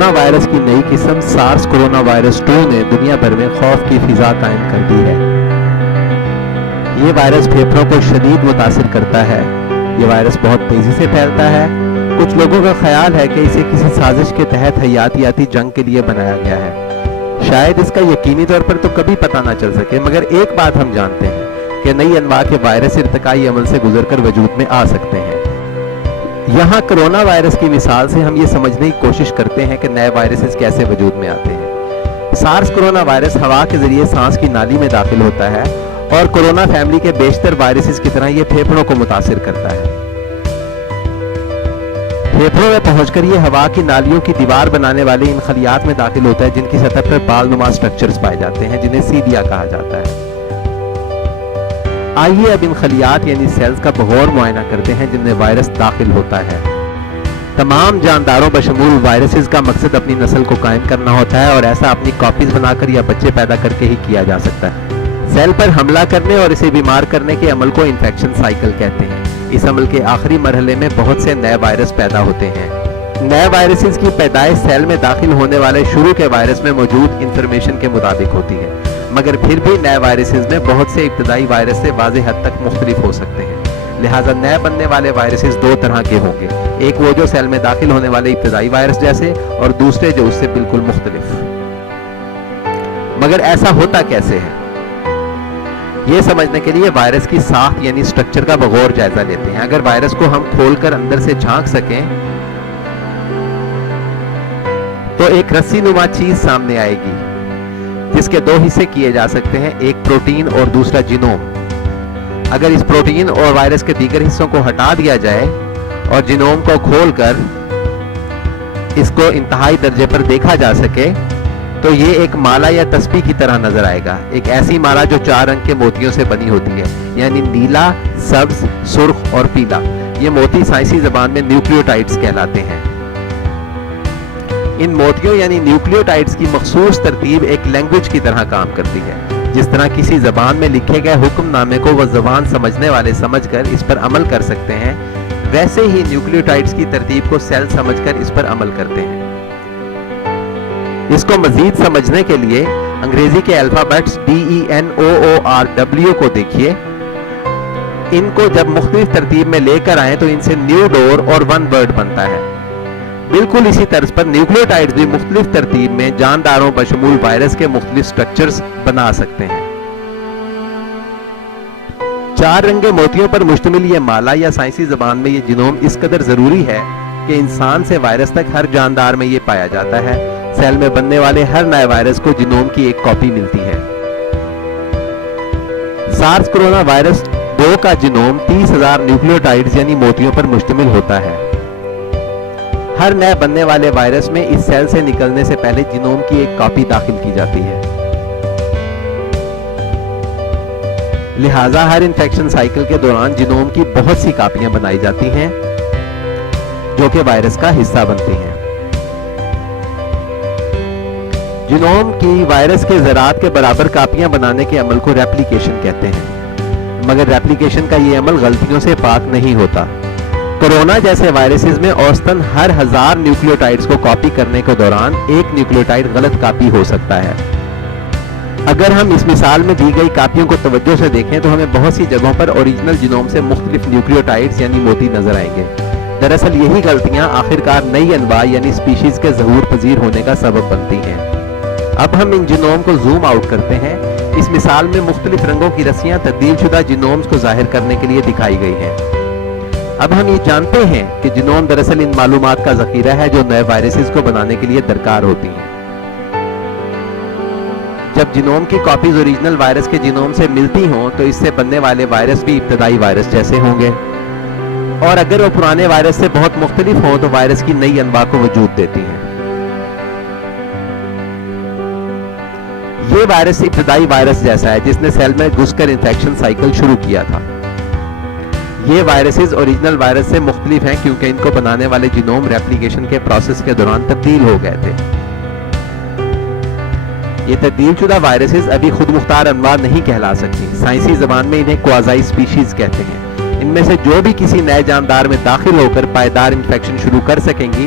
Corona virus کی نئی قسم سارس کورونا وائرس 2 نے دنیا بھر میں خوف کی فضا قائم کر دی ہے۔ یہ وائرس پھیپھڑوں کو شدید متاثر کرتا ہے۔ یہ وائرس بہت تیزی سے پھیلتا ہے۔ کچھ لوگوں کا خیال ہے کہ اسے کسی سازش کے تحت حیاتیاتی جنگ کے لیے بنایا گیا ہے۔ شاید اس کا یقینی طور پر تو کبھی پتہ نہ چل سکے، مگر ایک بات ہم جانتے ہیں کہ نئی انواع کے وائرس ارتقائی عمل سے گزر کر وجود میں آ سکتے ہیں۔ یہاں کرونا وائرس کی مثال سے ہم یہ سمجھنے کی کوشش کرتے ہیں کہ نئے وائرسز کیسے وجود میں آتے ہیں۔ سارس کورونا وائرس ہوا کے ذریعے سانس کی نالی میں داخل ہوتا ہے اور کورونا فیملی کے بیشتر وائرسز کی طرح یہ پھیپھڑوں کو متاثر کرتا ہے۔ پھیپھڑوں میں پہنچ کر یہ ہوا کی نالیوں کی دیوار بنانے والے ان خلیات میں داخل ہوتا ہے جن کی سطح پر بال نما سٹرکچرز پائے جاتے ہیں جنہیں سیدیا کہا جاتا ہے۔ آئیے اب ان خلیات یعنی سیلز کا بغور معائنہ کرتے ہیں جن میں وائرس داخل ہوتا ہے۔ تمام جانداروں بشمول وائرسز کا مقصد اپنی نسل کو قائم کرنا ہوتا ہے اور ایسا اپنی کاپیز بنا کر یا بچے پیدا کر کے ہی کیا جا سکتا ہے۔ سیل پر حملہ کرنے اور اسے بیمار کرنے کے عمل کو انفیکشن سائیکل کہتے ہیں۔ اس عمل کے آخری مرحلے میں بہت سے نئے وائرس پیدا ہوتے ہیں۔ نئے وائرسز کی پیدائش سیل میں داخل ہونے والے شروع کے وائرس میں موجود انفارمیشن کے مطابق ہوتی ہے، مگر پھر بھی نئے وائرسز میں بہت سے ابتدائی وائرس سے واضح حد تک مختلف ہو سکتے ہیں۔ لہٰذا نئے بننے والے وائرسز دو طرح کے ہوں گے، ایک وہ جو سیل میں داخل ہونے والے ابتدائی وائرس جیسے، اور دوسرے جو اس سے بالکل مختلف۔ مگر ایسا ہوتا کیسے ہے؟ یہ سمجھنے کے لیے وائرس کی ساخت یعنی سٹرکچر کا بغور جائزہ لیتے ہیں۔ اگر وائرس کو ہم کھول کر اندر سے جھانک سکیں تو ایک رسی نما چیز سامنے آئے گی جس کے دو حصے کیے جا سکتے ہیں، ایک پروٹین اور دوسرا جینوم۔ اگر اس پروٹین اور وائرس کے دیگر حصوں کو ہٹا دیا جائے اور جینوم کو کھول کر اس کو انتہائی درجے پر دیکھا جا سکے تو یہ ایک مالا یا تسبیح کی طرح نظر آئے گا، ایک ایسی مالا جو 4 رنگ کے موتیوں سے بنی ہوتی ہے، یعنی نیلا، سبز، سرخ اور پیلا۔ یہ موتی سائنسی زبان میں نیوکلیوٹائڈز کہلاتے ہیں۔ ان موتیوں یعنی نیوکلیوٹائڈز کی مخصوص ترتیب ایک لینگویج کی طرح کام کرتی ہے۔ جس طرح کسی زبان میں لکھے گئے حکم نامے کو وہ زبان سمجھنے والے سمجھ کر اس پر عمل کر سکتے ہیں، ویسے ہی نیوکلیوٹائڈز کی ترتیب کو سیل سمجھ کر اس پر عمل کرتے ہیں۔ اس کو مزید سمجھنے کے لیے انگریزی کے الفابیٹس DENOORW کو دیکھیے۔ ان کو جب مختلف ترتیب میں لے کر آئیں تو ان سے نیو ڈور اور ون ورڈ بنتا ہے۔ بالکل اسی طرز پر نیوکلیوٹائڈز بھی مختلف ترتیب میں جانداروں بشمول وائرس کے مختلف سٹرکچرز بنا سکتے ہیں۔ 4 رنگے موتیوں پر مشتمل یہ مالا یا سائنسی زبان میں یہ جینوم اس قدر ضروری ہے کہ انسان سے وائرس تک ہر جاندار میں یہ پایا جاتا ہے۔ سیل میں بننے والے ہر نئے وائرس کو جینوم کی ایک کاپی ملتی ہے۔ سارس کورونا وائرس 2 کا جینوم 30,000 نیوکلیوٹائڈز یعنی موتیوں پر مشتمل ہوتا ہے۔ ہر نئے بننے والے وائرس میں اس سیل سے نکلنے سے پہلے جینوم کی ایک کاپی داخل کی جاتی ہے۔ لہٰذا ہر انفیکشن سائیکل کے دوران جینوم کی بہت سی کاپیاں بنائی جاتی ہیں جو کہ وائرس کا حصہ بنتی ہیں۔ جینوم کی وائرس کے ذرات کے برابر کاپیاں بنانے کے عمل کو ریپلیکیشن کہتے ہیں، مگر ریپلیکیشن کا یہ عمل غلطیوں سے پاک نہیں ہوتا۔ کورونا جیسے وائرسز میں اوسطاً ہر 1000 نیوکلیوٹائڈز کو کاپی کرنے کے دوران ایک نیوکلیوٹائڈ غلط کاپی ہو سکتا ہے۔ اگر ہم اس مثال میں دی گئی کاپیوں کو توجہ سے دیکھیں تو ہمیں بہت سی جگہوں پر اوریجنل جینوم سے مختلف نیوکلیوٹائڈز یعنی موتی نظر آئیں گے۔ دراصل یہی غلطیاں آخرکار نئی انواع یعنی سپیشیز کے ظہور پذیر ہونے کا سبب بنتی ہیں۔ اب ہم ان جینوم کو زوم آؤٹ کرتے ہیں۔ اس مثال میں مختلف رنگوں کی رسیاں تبدیل شدہ جینومز کو ظاہر کرنے کے لیے دکھائی گئی ہیں۔ اب ہم یہ جانتے ہیں کہ جینوم دراصل ان معلومات کا ذخیرہ ہے جو نئے وائرسز کو بنانے کے لیے درکار ہوتی ہیں۔ جب جینوم کی کاپیز اوریجنل وائرس کے جینوم سے ملتی ہوں تو اس سے بننے والے وائرس بھی ابتدائی وائرس جیسے ہوں گے، اور اگر وہ پرانے وائرس سے بہت مختلف ہوں تو وائرس کی نئی انواع کو وجود دیتی ہیں۔ یہ وائرس ابتدائی وائرس جیسا ہے جس نے سیل میں گھس کر انفیکشن سائیکل شروع کیا تھا۔ یہ وائرسز اوریجنل وائرس سے مختلف ہیں کیونکہ ان کو بنانے والے جینوم ریپلیکیشن کے پروسیس کے دوران تبدیل ہو گئے تھے۔ یہ تبدیل شدہ وائرسز ابھی خود مختار انواع نہیں کہلا سکتی، سائنسی زبان میں انہیں کوازائی سپیشیز کہتے ہیں۔ ان میں سے جو بھی کسی نئے جاندار میں داخل ہو کر پائیدار انفیکشن شروع کر سکیں گی